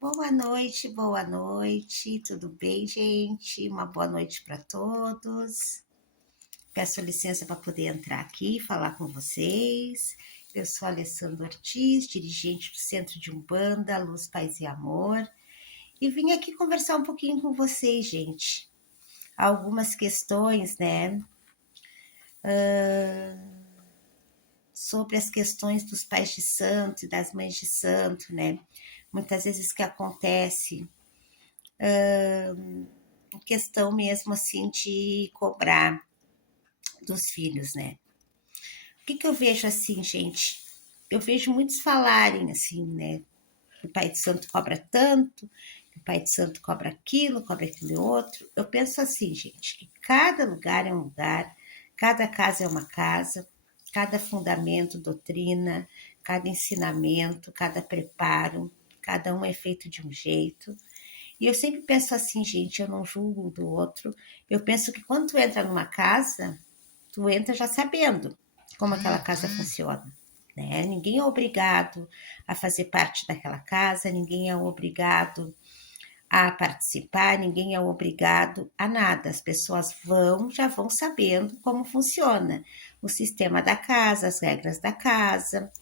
Boa noite, tudo bem, gente? Uma boa noite para todos. Peço licença para poder entrar aqui e falar com vocês. Eu sou Alessandra Ortiz, dirigente do Centro de Umbanda, Luz, Paz e Amor, e vim aqui conversar um pouquinho com vocês, gente. Algumas questões, né, sobre as questões dos pais de santo e das mães de santo, né? Muitas vezes que acontece questão mesmo assim de cobrar dos filhos, né? O que eu vejo assim, gente? Eu vejo muitos falarem assim, né? Que o pai de santo cobra tanto, que o pai de santo cobra aquilo outro. Eu penso assim, gente, que cada lugar é um lugar, cada casa é uma casa, cada fundamento, doutrina, cada ensinamento, cada preparo, cada um é feito de um jeito. E eu sempre penso assim, gente, eu não julgo do outro. Eu penso que quando tu entra numa casa, tu entra já sabendo como aquela casa funciona. Né? Ninguém é obrigado a fazer parte daquela casa, ninguém é obrigado a participar, ninguém é obrigado a nada. As pessoas já vão sabendo como funciona o sistema da casa, as regras da casa.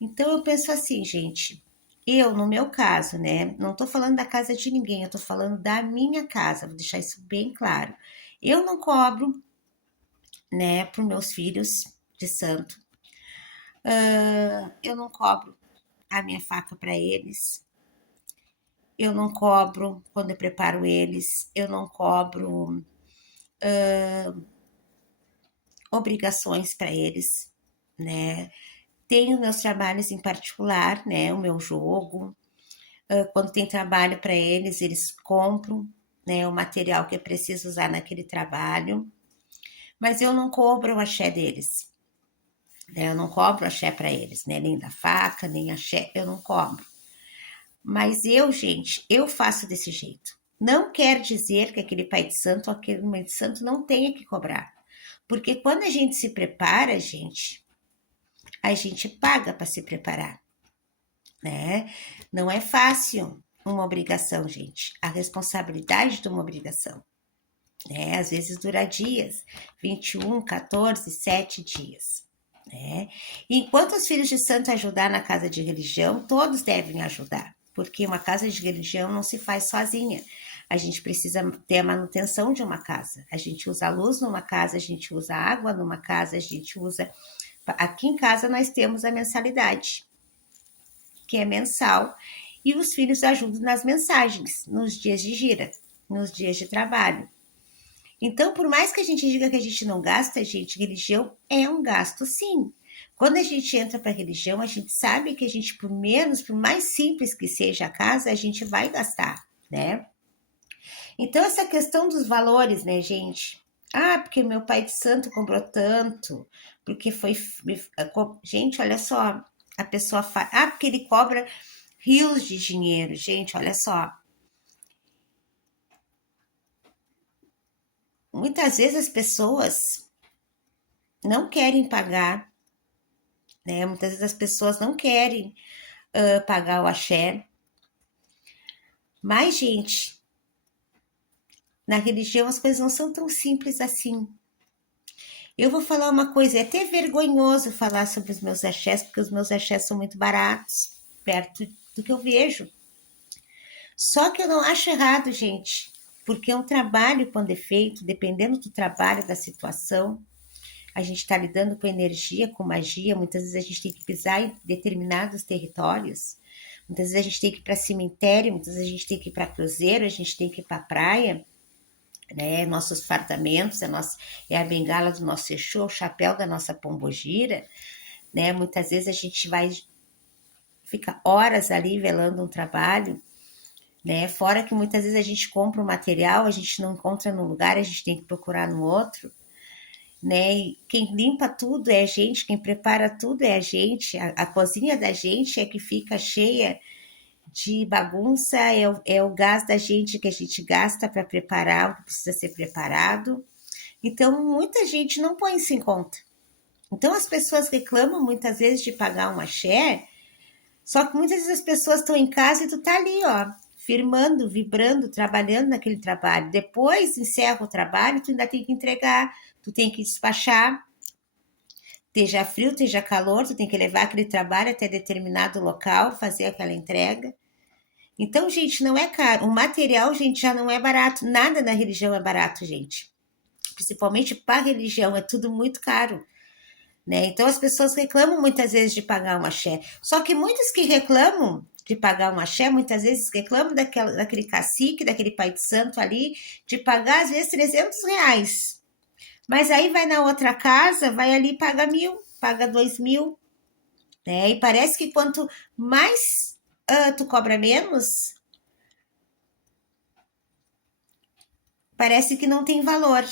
Então eu penso assim, gente, eu, no meu caso, né, não tô falando da casa de ninguém, eu tô falando da minha casa, vou deixar isso bem claro. Eu não cobro, né, para os meus filhos de santo. Eu não cobro a minha faca para eles. Eu não cobro quando eu preparo eles. Eu não cobro obrigações para eles, né? Tenho meus trabalhos em particular, né? O meu jogo. Quando tem trabalho para eles, eles compram, né? O material que é preciso usar naquele trabalho. Mas eu não cobro o axé deles. Né? Eu não cobro axé para eles, né? Nem da faca, nem axé, eu não cobro. Mas eu, gente, eu faço desse jeito. Não quer dizer que aquele pai de santo ou aquele mãe de santo não tenha que cobrar. Porque quando a gente se prepara, a gente paga para se preparar, né? Não é fácil uma obrigação, gente. A responsabilidade de uma obrigação, né? Às vezes dura dias, 21, 14, 7 dias. Né? Enquanto os filhos de santo ajudar na casa de religião, todos devem ajudar, porque uma casa de religião não se faz sozinha. A gente precisa ter a manutenção de uma casa. A gente usa luz numa casa, a gente usa água numa casa, a gente usa. Aqui em casa nós temos a mensalidade, que é mensal, e os filhos ajudam nas mensagens, nos dias de gira, nos dias de trabalho. Então, por mais que a gente diga que a gente não gasta, gente, religião é um gasto, sim. Quando a gente entra para a religião, a gente sabe que a gente, por menos, por mais simples que seja a casa, a gente vai gastar, né? Então, essa questão dos valores, né, gente? Ah, porque meu pai de santo cobrou tanto, porque foi. Gente, olha só, a pessoa faz. Ah, porque ele cobra rios de dinheiro, gente, olha só. Muitas vezes as pessoas não querem pagar, né? Muitas vezes as pessoas não querem pagar o axé. Mas, gente, na religião as coisas não são tão simples assim. Eu vou falar uma coisa, é até vergonhoso falar sobre os meus axés, porque os meus axés são muito baratos, perto do que eu vejo. Só que eu não acho errado, gente, porque é um trabalho quando é feito, dependendo do trabalho, da situação, a gente está lidando com energia, com magia, muitas vezes a gente tem que pisar em determinados territórios, muitas vezes a gente tem que ir para cemitério, muitas vezes a gente tem que ir para cruzeiro, a gente tem que ir para praia, né? Nossos fardamentos, é a bengala do nosso Exu, o chapéu da nossa pombogira, né? Muitas vezes a gente fica horas ali velando um trabalho, né? Fora que muitas vezes a gente compra um material, a gente não encontra num lugar, a gente tem que procurar no outro, né? E quem limpa tudo é a gente, quem prepara tudo é a gente, a cozinha da gente é que fica cheia de bagunça, é o gás da gente que a gente gasta para preparar o que precisa ser preparado. Então, muita gente não põe isso em conta. Então, as pessoas reclamam muitas vezes de pagar um axé, Só que muitas vezes as pessoas estão em casa e tu tá ali, ó, firmando, vibrando, trabalhando naquele trabalho. Depois encerra o trabalho, tu ainda tem que entregar, tu tem que despachar, esteja frio, esteja calor, tu tem que levar aquele trabalho até determinado local, fazer aquela entrega. Então, gente, não é caro. O material, gente, já não é barato. Nada na religião é barato, gente. Principalmente para a religião, é tudo muito caro. Né? Então as pessoas reclamam muitas vezes de pagar um axé. Só que muitos que reclamam de pagar um axé, muitas vezes reclamam daquele cacique, daquele pai de santo ali, de pagar às vezes R$ 300. Mas aí vai na outra casa, vai ali e paga 1.000, paga 2.000, né? E parece que quanto mais tu cobra menos, parece que não tem valor.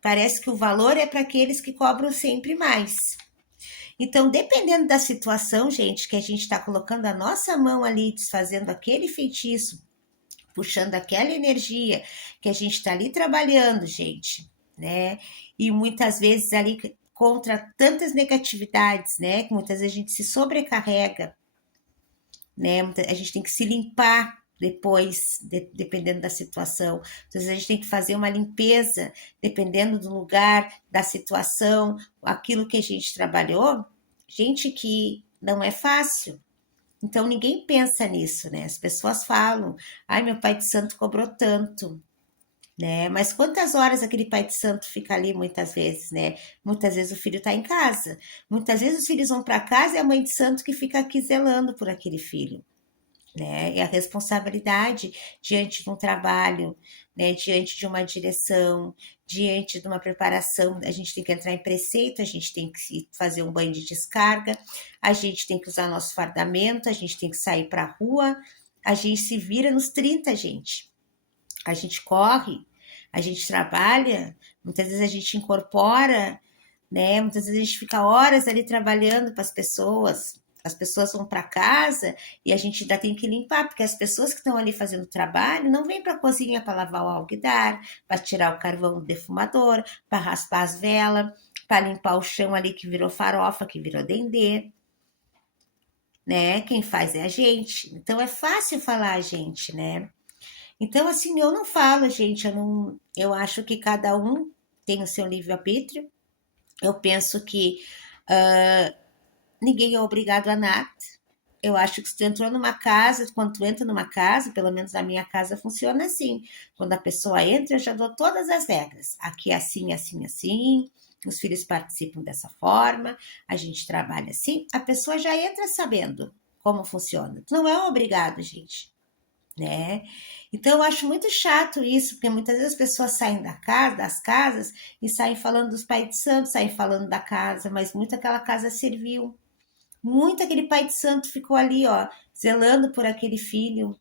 Parece que o valor é para aqueles que cobram sempre mais. Então, dependendo da situação, gente, que a gente está colocando a nossa mão ali, desfazendo aquele feitiço, puxando aquela energia que a gente está ali trabalhando, gente, né? E muitas vezes ali contra tantas negatividades, né? Que muitas vezes a gente se sobrecarrega, né? A gente tem que se limpar depois, dependendo da situação. Às vezes a gente tem que fazer uma limpeza, dependendo do lugar, da situação, aquilo que a gente trabalhou. Gente, que não é fácil. Então ninguém pensa nisso, né? As pessoas falam, ai, meu pai de santo cobrou tanto, né? Mas quantas horas aquele pai de santo fica ali muitas vezes, né? Muitas vezes o filho está em casa. Muitas vezes os filhos vão para casa e a mãe de santo que fica aqui zelando por aquele filho, né? E a responsabilidade diante de um trabalho, né? Diante de uma direção, diante de uma preparação, a gente tem que entrar em preceito, a gente tem que fazer um banho de descarga, a gente tem que usar nosso fardamento, a gente tem que sair para a rua, a gente se vira nos 30, gente. A gente corre, a gente trabalha, muitas vezes a gente incorpora, né? Muitas vezes a gente fica horas ali trabalhando para as pessoas vão para casa e a gente ainda tem que limpar, porque as pessoas que estão ali fazendo o trabalho não vêm para a cozinha para lavar o alguidar, para tirar o carvão do defumador, para raspar as velas, para limpar o chão ali que virou farofa, que virou dendê, né? Quem faz é a gente. Então é fácil falar a gente, né? Então, assim, eu não falo, gente, eu acho que cada um tem o seu livre-arbítrio. Eu penso que ninguém é obrigado a nada. Eu acho que se tu entrou numa casa, quando tu entra numa casa, pelo menos na minha casa funciona assim. Quando a pessoa entra, eu já dou todas as regras. Aqui é assim, assim, assim. Os filhos participam dessa forma, a gente trabalha assim. A pessoa já entra sabendo como funciona. Tu não é obrigado, gente, né? Então eu acho muito chato isso, porque muitas vezes as pessoas saem das casas e saem falando dos pais de santo, saem falando da casa, mas muito aquela casa serviu. Muito aquele pai de santo ficou ali, ó, zelando por aquele filho,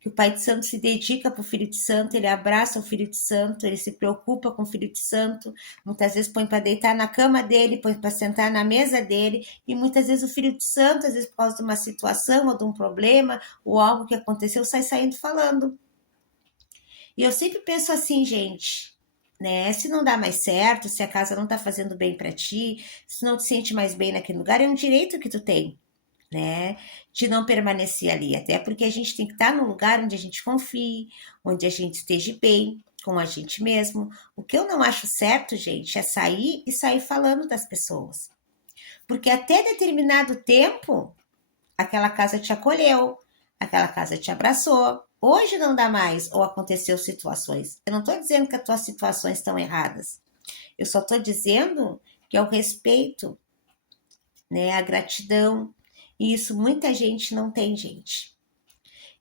que o pai de santo se dedica para o filho de santo, ele abraça o filho de santo, ele se preocupa com o filho de santo, muitas vezes põe para deitar na cama dele, põe para sentar na mesa dele, e muitas vezes o filho de santo, às vezes por causa de uma situação ou de um problema, ou algo que aconteceu, sai saindo falando. E eu sempre penso assim, gente, né? Se não dá mais certo, se a casa não tá fazendo bem para ti, se não te sente mais bem naquele lugar, é um direito que tu tem, né? De não permanecer ali. Até porque a gente tem que estar num lugar onde a gente confie, onde a gente esteja bem com a gente mesmo. O que eu não acho certo, gente, é sair e sair falando das pessoas. Porque até determinado tempo, aquela casa te acolheu, aquela casa te abraçou. Hoje não dá mais, ou aconteceu situações. Eu não estou dizendo que as tuas situações estão erradas. Eu só estou dizendo que é o respeito, né, a gratidão. E isso muita gente não tem, gente.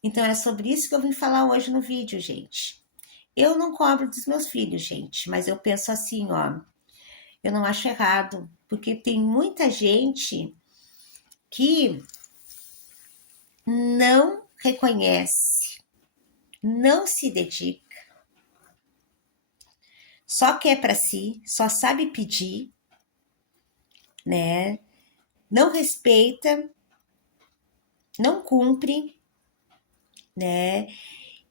Então é sobre isso que eu vim falar hoje no vídeo, gente. Eu não cobro dos meus filhos, gente, mas eu penso assim, ó, eu não acho errado, porque tem muita gente que não reconhece, não se dedica, só quer para si, só sabe pedir, né? Não respeita, não cumpre, né?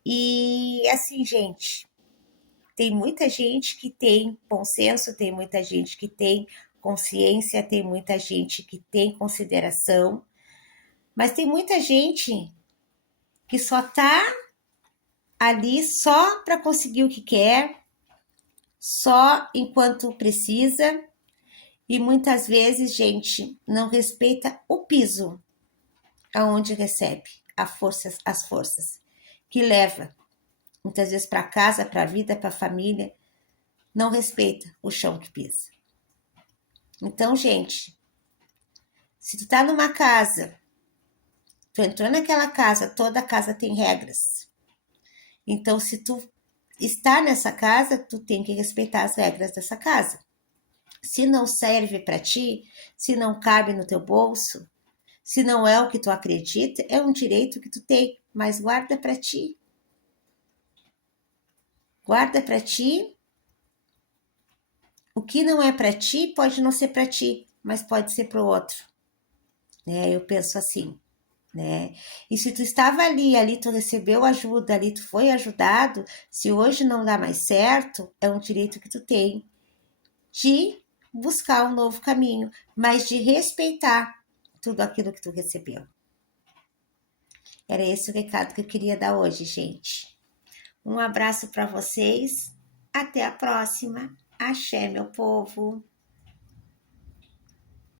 E assim, gente, tem muita gente que tem bom senso, tem muita gente que tem consciência, tem muita gente que tem consideração, Mas tem muita gente que só tá ali só para conseguir o que quer, só enquanto precisa, e muitas vezes, gente, não respeita o piso aonde recebe as forças que leva muitas vezes para casa, para a vida, para a família, não respeita o chão que pisa. Então, gente, se tu tá numa casa, tu entrou naquela casa, toda casa tem regras. Então, se tu está nessa casa, tu tem que respeitar as regras dessa casa. Se não serve para ti, se não cabe no teu bolso, se não é o que tu acredita, é um direito que tu tem, mas guarda para ti. Guarda para ti. O que não é para ti pode não ser para ti, mas pode ser para o outro. Né? Eu penso assim. Né? E se tu estava ali tu recebeu ajuda, ali tu foi ajudado, se hoje não dá mais certo, é um direito que tu tem de buscar um novo caminho, mas de respeitar tudo aquilo que tu recebeu. Era esse o recado que eu queria dar hoje, gente. Um abraço para vocês. Até a próxima. Axé, meu povo.